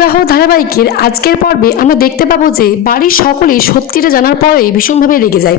বিবাহ ধারাবাহিকের আজকের পর্বে আমরা দেখতে পাবো যে বাড়ির সকলেই সত্যিটা জানার পরে ভীষণভাবে রেগে যায়।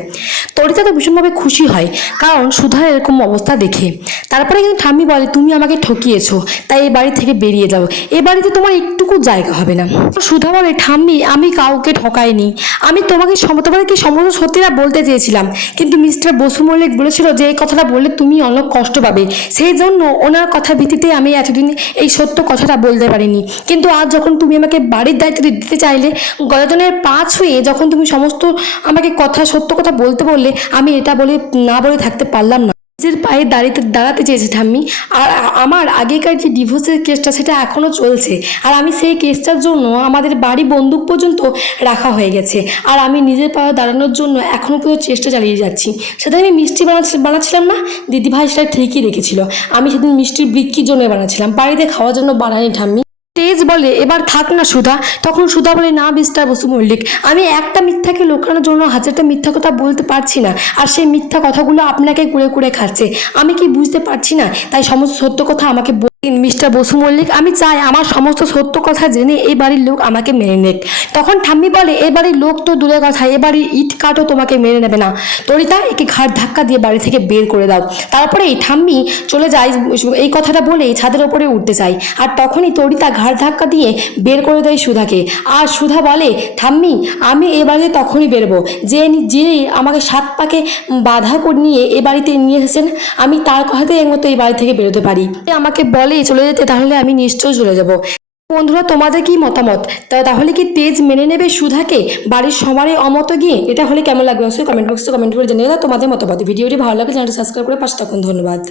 তরিতা তো ভীষণভাবে খুশি হয়, কারণ সুধার এরকম অবস্থা দেখে। তারপরে কিন্তু ঠাম্মি বলে, তুমি আমাকে ঠকিয়েছো, তাই এই বাড়ি থেকে বেরিয়ে যাও। এ বাড়িতে তোমার একটুকু জায়গা হবে না। সুধা বলে, ঠাম্মি, আমি কাউকে ঠকাইনি। আমি তোমাকে তোমাদেরকে সমস্ত সত্যিটা বলতে চেয়েছিলাম। কিন্তু মিস্টার বসু মল্লিক বলেছিল যে, এই কথাটা বললে তুমি অনেক কষ্ট পাবে। সেই জন্য ওনার কথা ভিত্তিতে আমি এতদিন এই সত্য কথাটা বলতে পারিনি। কিন্তু আজ যখন তুমি আমাকে বাড়ির দায়িত্ব দিতে চাইলে গয়জনের পা ছুঁয়ে যখন তুমি সমস্ত আমাকে কথা, সত্য কথা বলতে বললে, আমি এটা বলে না বলে থাকতে পারলাম না। নিজের পায়ে দাঁড়িয়ে দাঁড়াতে চেয়েছে ঠাম্মি। আর আমার আগেকার যে ডিভোর্সের কেসটা, সেটা এখনও চলছে। আর আমি সেই কেসটার জন্য আমাদের বাড়ি বন্দুক পর্যন্ত রাখা হয়ে গেছে। আর আমি নিজের পায়ে দাঁড়ানোর জন্য এখনও পর্যন্ত চেষ্টা চালিয়ে যাচ্ছি। সেদিন আমি মিষ্টি বানাচ্ছি, বানাচ্ছিলাম না? দিদিভাই সেটা ঠিকই রেখেছিল আমি সেদিন মিষ্টির বিক্রির জন্য বানাচ্ছিলাম। বাড়িতে খাওয়ার জন্য বানানি ঠাম্মি। তেজ বলে, এবার থাক না সুধা। তখন সুধা বলে, না মিস্টার বসু মল্লিক আমি একটা মিথ্যাকে লোকানোর জন্য হাজারটা মিথ্যা কথা বলতে পারছি না, আর সেই মিথ্যা কথাগুলো আপনাকে কুড়ে কুড়ে খাচ্ছে। আমি কি বুঝতে পারছি না? তাই সমস্ত সত্য কথা আমাকে বলুন মিস্টার বসু মল্লিক, আমি চাই আমার সমস্ত সত্য কথা জেনে এই বাড়ির লোক আমাকে মেনে নেক। তখন ঠাম্মি বলে, এ বাড়ির লোক তো দূরে কথা, এ বাড়ির ইট কাটও তোমাকে মেনে নেবে না। তরিতা, একে ঘাট ধাক্কা দিয়ে বাড়ি থেকে বের করে দাও। তারপরে এই ঠাম্মি চলে যায়, এই কথাটা বলেই ছাদের ওপরে উঠতে চাই আর তখনই তরিতা ঘাড় ধাক্কা দিয়ে বের করে দেয় সুধাকে। আর সুধা বলে, ঠাম্মি, আমি এ বাড়িতে তখনই বেরবো। যে যে আমাকে সাত পাকে বাধা করে নিয়ে এ বাড়িতে নিয়ে এসেছেন, আমি তার কথাতেই একমাত্র এই বাড়ি থেকে বেরোতে পারি। আমাকে বলে চলে যেতে, তাহলে আমি নিশ্চয়ই চলে যাব। বন্ধুরা, তোমাদের কি মতামত? তা তাহলে কি তেজ মেনে নেবে সুধাকে? বাড়ির সবারই অমত গিয়ে? এটা হলে কেমন লাগবে? অবশ্যই কমেন্ট বক্সে কমেন্ট করে জানিয়ে দাও তোমাদের মতামত? ভিডিওটি ভালো লাগলে চ্যানেলটি সাবস্ক্রাইব করে পাশে থাকুন। ধন্যবাদ।